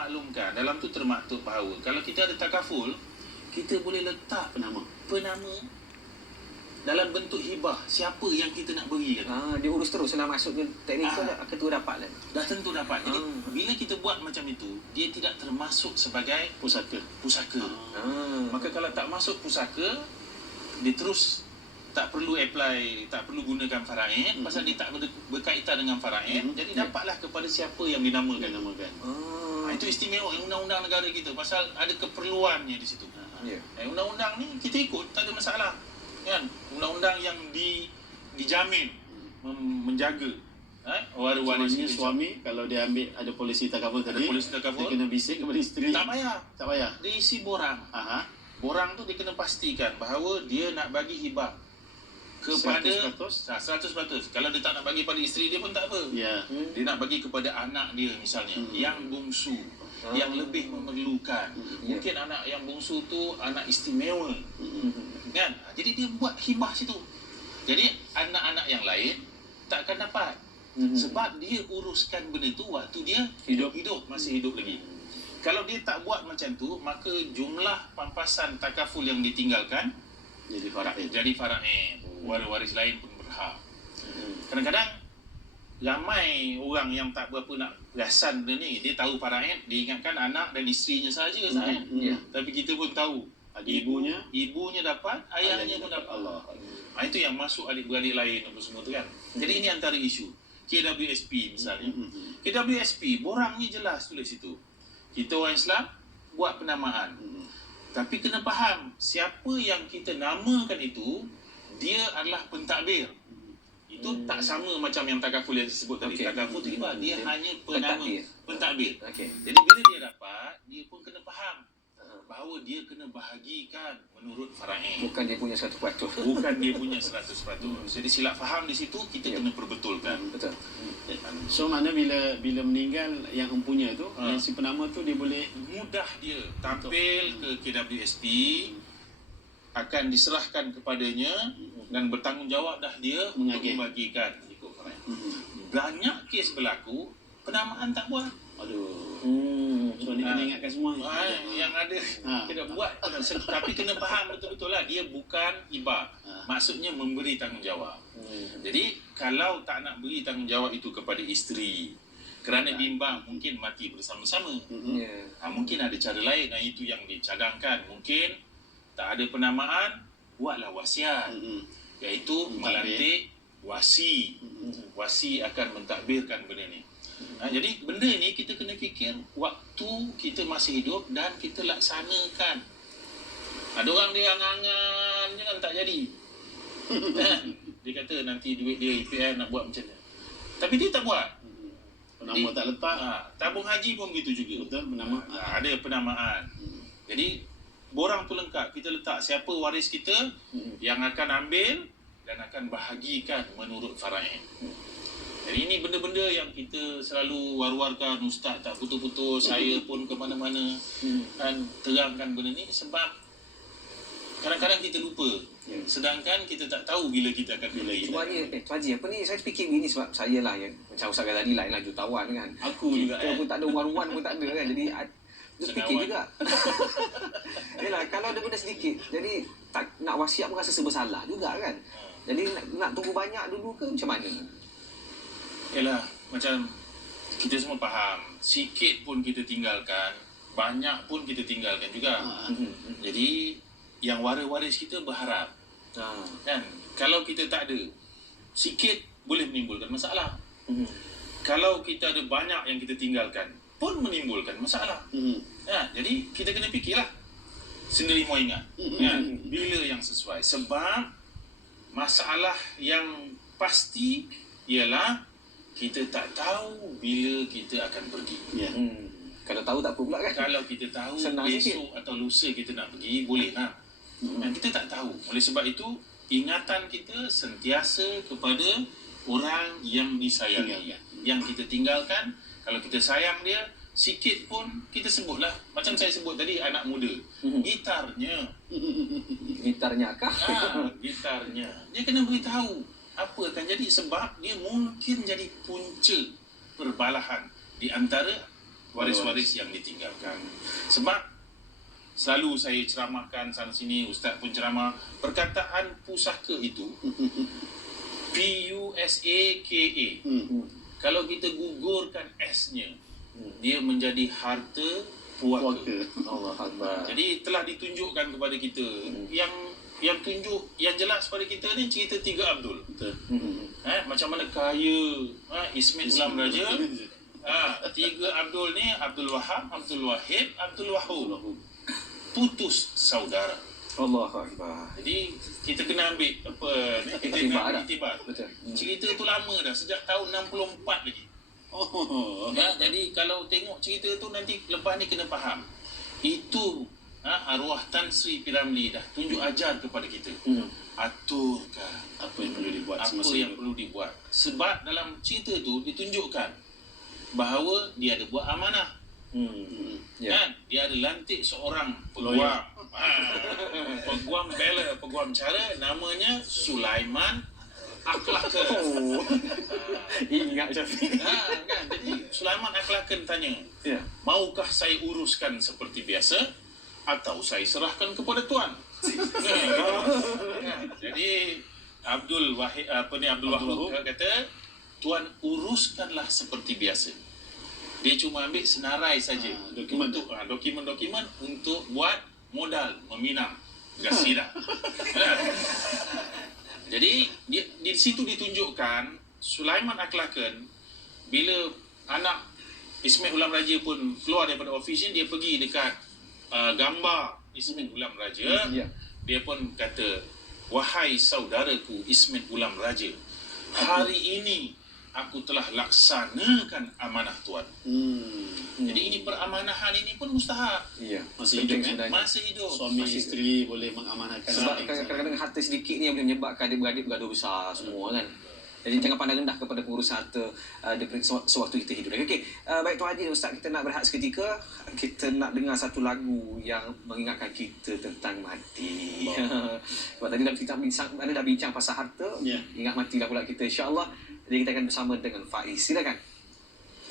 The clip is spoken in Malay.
maklumkan, dalam tu termaktub bahawa kalau kita ada takaful, kita boleh letak penama dalam bentuk hibah siapa yang kita nak berikan. Dia urus terus lah, maksudnya teknikal ketua dapat lah. Dah tentu dapat. Jadi bila kita buat macam itu, dia tidak termasuk sebagai pusaka. Maka kalau tak masuk pusaka, dia terus tak perlu apply, tak perlu gunakan faraid, pasal dia tak berkaitan dengan faraid. Jadi dapatlah kepada siapa yang dinamakan. Itu istimewa undang-undang negara kita, pasal ada keperluannya di situ. Undang-undang ni kita ikut, tak ada masalah. Kan, undang-undang yang dijamin menjaga waris kita. Suami kalau dia ambil ada polisi takaful tadi, dia kena bisik kepada isteri. Tak payah. Dia isi borang. Borang tu dia kena pastikan bahawa dia nak bagi hibah kepada 100%. Kalau dia tak nak bagi pada isteri dia pun tak apa. Dia nak bagi kepada anak dia misalnya, yang bungsu, yang lebih memerlukan. Mungkin anak yang bungsu tu anak istimewa. Kan? Jadi dia buat hibah situ. Jadi anak-anak yang lain tak akan dapat. Sebab dia uruskan benda tu waktu dia masih hidup lagi. Kalau dia tak buat macam tu, maka jumlah pampasan takaful yang ditinggalkan jadi faraid. Waris lain pun berhak. Kadang-kadang ramai orang yang tak berapa nak perasan benda ni. Dia tahu faraid, dia ingatkan anak dan isterinya saja. Tapi kita pun tahu ibunya dapat, ayahnya pun dapat. Itu yang masuk adik-beradik lain apa semua tu kan. Jadi ini antara isu. KWSP misalnya. KWSP borangnya jelas tulis situ. Kita orang Islam buat penamaan. Tapi kena faham, siapa yang kita namakan itu, dia adalah pentadbir. Itu tak sama macam yang takaful yang disebut tadi. Takaful tu dia hanya pentadbir. Jadi bila dia dapat, dia pun kena faham bahawa dia kena bahagikan menurut faraid. Bukan dia punya 100%. Bukan dia punya 100%. Jadi silap faham di situ, kita kena perbetulkan. Betul. So mana bila meninggal yang empunya tu, yang si penama tu dia boleh mudah dia tampil ke KWSP, akan diserahkan kepadanya dan bertanggungjawab dah dia untuk membagikan ikut faraid. Banyak kes berlaku penamaan tak buat. So ni kena ingatkan semua. Yang ada kena buat, tapi kena faham betul-betul lah, dia bukan hibah. Maksudnya memberi tanggungjawab. Jadi kalau tak nak beri tanggungjawab itu kepada isteri kerana bimbang mungkin mati bersama-sama, mungkin ada cara lain. Itu yang dicadangkan. Mungkin tak ada penamaan, buatlah wasiat, iaitu melantik wasi. Wasi akan mentadbirkan benda ni. Jadi benda ni kita kena fikir waktu kita masih hidup dan kita laksanakan. Ada orang dia angan-angan je kan tak jadi. Dia kata nanti duit dia IPN nak buat macam ni, tapi dia tak buat. Penama tak letak. Tabung haji pun begitu juga. Betul, penama. Ada penamaan. Jadi borang tu lengkap. Kita letak siapa waris kita yang akan ambil dan akan bahagikan menurut faraid. Jadi ini benda-benda yang kita selalu war-warkan, ustaz tak putus-putus, saya pun ke mana-mana dan terangkan benda ni sebab kadang-kadang kita lupa. Sedangkan kita tak tahu bila kita akan pilih. Cuma Tuan Haji, apa ni saya fikir begini sebab saya lah yang macam Ustaz tadi lain lah jutawan kan. Aku juga kita pun tak ada, wan-wan pun tak ada kan. Jadi dia fikir juga. Yalah, kalau ada benda sedikit, jadi tak nak wasiat pun rasa serba salah juga kan. Jadi nak tunggu banyak dulu ke macam mana? Yalah, macam kita semua faham, sikit pun kita tinggalkan, banyak pun kita tinggalkan juga. Jadi yang waris kita berharap, kan? Kalau kita tak ada, sikit boleh menimbulkan masalah. Kalau kita ada banyak yang kita tinggalkan, pun menimbulkan masalah. Jadi kita kena fikirlah, sendiri mau ingat, kan? Bila yang sesuai. Sebab masalah yang pasti ialah kita tak tahu bila kita akan pergi. Kalau tahu tak apa pula kan? Kalau kita tahu senang besok sikit. atau lusa kita nak pergi, boleh lah. Kita tak tahu. Oleh sebab itu, ingatan kita sentiasa kepada orang yang disayangi. Yang kita tinggalkan, kalau kita sayang dia, sikit pun kita sebutlah. Macam saya sebut tadi, anak muda. Gitarnya. Gitarnya kah? Gitarnya. Dia kena beritahu apa akan jadi sebab dia mungkin jadi punca perbalahan di antara waris-waris yang ditinggalkan. Sebab selalu saya ceramahkan sana sini, ustaz pun ceramah, perkataan pusaka itu P-U-S-A-K-A. Kalau kita gugurkan S-nya, dia menjadi harta puaka. Allah Akbar. Jadi telah ditunjukkan kepada kita yang tunjuk yang jelas pada kita ni cerita 3 Abdul. Betul. Macam mana kaya Ismet Ulam Raja. 3 Abdul ni, Abdul Wahab, Abdul Wahid, Abdul Wahub. Putus saudara. Allah Akbar. Jadi kita kena ambil apa ni, kita kena ambil iktibar. Betul. Cerita tu lama dah, sejak tahun 64 lagi. Jadi kalau tengok cerita tu nanti lepas ni kena faham. Itu arwah Tan Sri P. Ramlee dah tunjuk ajar kepada kita. Aturkan apa yang perlu dibuat apa yang perlu dibuat. Sebab dalam cerita tu ditunjukkan bahawa dia ada buat amanah. Kan? Dia ada lantik seorang peguam. Peguam bela, peguam cara, namanya Sulaiman Akhlaken. Ingat Syafiq. Kan? Jadi Sulaiman Akhlaken tanya, maukah saya uruskan seperti biasa atau saya serahkan kepada tuan? Jadi Abdul Wahid Abdul Wahab kata, tuan uruskanlah seperti biasa. Dia cuma ambil senarai saja dokumen-dokumen untuk buat modal meminang gasira. Jadi di situ ditunjukkan Sulaiman Akhlaken bila anak Ismet Ulam Raja pun keluar daripada ofisnya, dia pergi dekat gambar Ismet Ulam Raja. Dia pun kata, wahai saudaraku Ismet Ulam Raja, hari ini aku telah laksanakan amanah tuan. Jadi ini peramanahan ini pun mustahak. Masih hidup kan? Masih hidup. Suami isteri boleh mengamanahkan. Sebab kadang-kadang harta sedikit ni yang boleh menyebabkan adik-beradik bergaduh besar semua kan. Jadi jangan pandang rendah kepada pengurusan harta daripada sewaktu kita hidup. Okey, baik Tuan Haji dan Ustaz, kita nak berehat seketika. Kita nak dengar satu lagu yang mengingatkan kita tentang mati. Sebab tadi anda dah bincang pasal harta, ingat matilah pula kita insya-Allah. Jadi kita akan bersama dengan Faiz. Silakan.